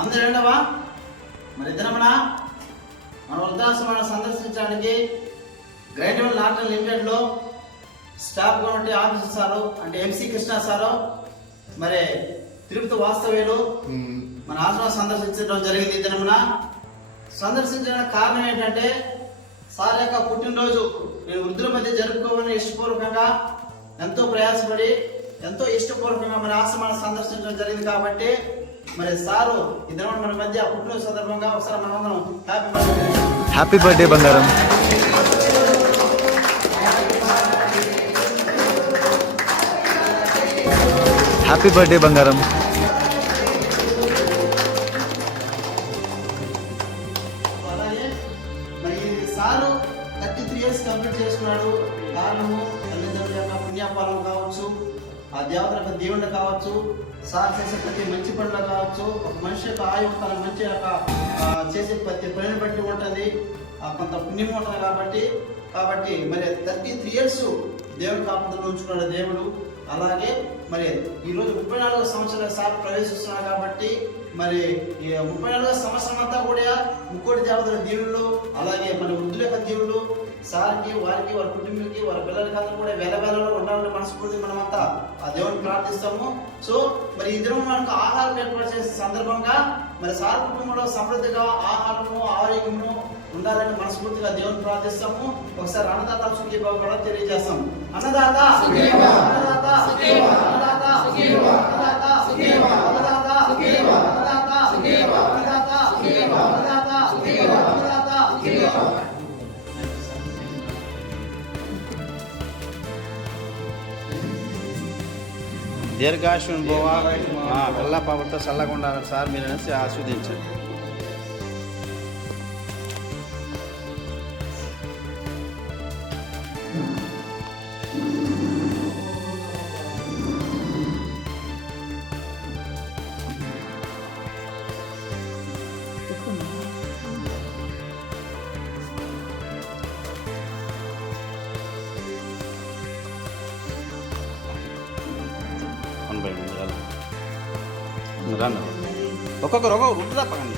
అందరూ ఏంటవా మరి ఇద్దరమనా మన వృద్ధాశ్రమాన్ని సందర్శించడానికి great one నాటన్ లిమిటెడ్లో staff committee officer sir అంటే ఎంసీ కృష్ణ సారు మరి తిరుపతి వాస్తవ్యులు మన ఆశ్రమం సందర్శించడం జరిగింది. ఇద్దరమన సందర్శించడానికి కారణం ఏంటంటే సార్ యొక్క పుట్టినరోజు నేను వృద్ధుల మధ్య జరుపుకోవాలని ఇష్టపూర్వకంగా ఎంతో ప్రయాసపడి ఎంతో ఇష్టపూర్వకంగా మన ఆశ్రమాన్ని సందర్శించడం జరిగింది. కాబట్టి మరి సారు ఇద్దరు మన మధ్య పుట్టినరోజు సందర్భంగా ఒకసారి మనమందరం హ్యాపీ బర్త్డే బంగారం. హ్యాపీ బర్త్డే బంగారం. అలాగే మరి సారు 33 years కంప్లీట్ చేసుకున్నాడు. కారణము తల్లిదండ్రుల యొక్క పుణ్యఫలం కావచ్చు, ఆ దేవతల యొక్క దేవుళ్ళు కావచ్చు, సార్ చేసే ప్రతి మంచి పనులు కావచ్చు. ఒక మనిషి యొక్క ఆయువు తన మంచి యొక్క చేసే ప్రతి పనిని బట్టి ఉంటుంది, కొంత పుణ్యం ఉంటుంది. కాబట్టి మరి 33 years దేవుడు కాపుదలు ఉంచుకున్నాడు దేవుడు. అలాగే మరి ఈరోజు 34వ సంవత్సరాల సార్ ప్రవేశిస్తున్నాడు. కాబట్టి మరి 34వ సంవత్సరం అంతా కూడా ముక్కోటి దేవతల దీవుళ్ళు, అలాగే మన వృద్ధుల యొక్క దీవుళ్ళు సార్కి, వారికి, వారి కుటుంబానికి, వారి పిల్లలకి అందరూ కూడా వేలలో ఉండాలని మనస్ఫూర్తి మనమంతా ఆ దేవుని ప్రార్థిస్తాము. సో మరి ఇద్దరు మనకు ఆహారం ఏర్పాటు చేసే సందర్భంగా మరి సార్ కుటుంబంలో సమృద్ధిగా ఆహారము ఆరోగ్యము ఉండాలని మనస్ఫూర్తిగా దేవుని ప్రార్థిస్తాము. ఒకసారి అన్నదాత సుఖీభావ కూడా తెలియజేస్తాము. అన్నదాత అన్నదాత అన్నదాత అన్నదాత అన్నదాత దీర్ఘాయుష్యం పోవా పిల్ల పాపతో చల్లగా ఉండాలి సార్ మీరు అనేసి ఆస్వాదించండి. ఒక్కొక్కరు రుట్టు తప్పకండి.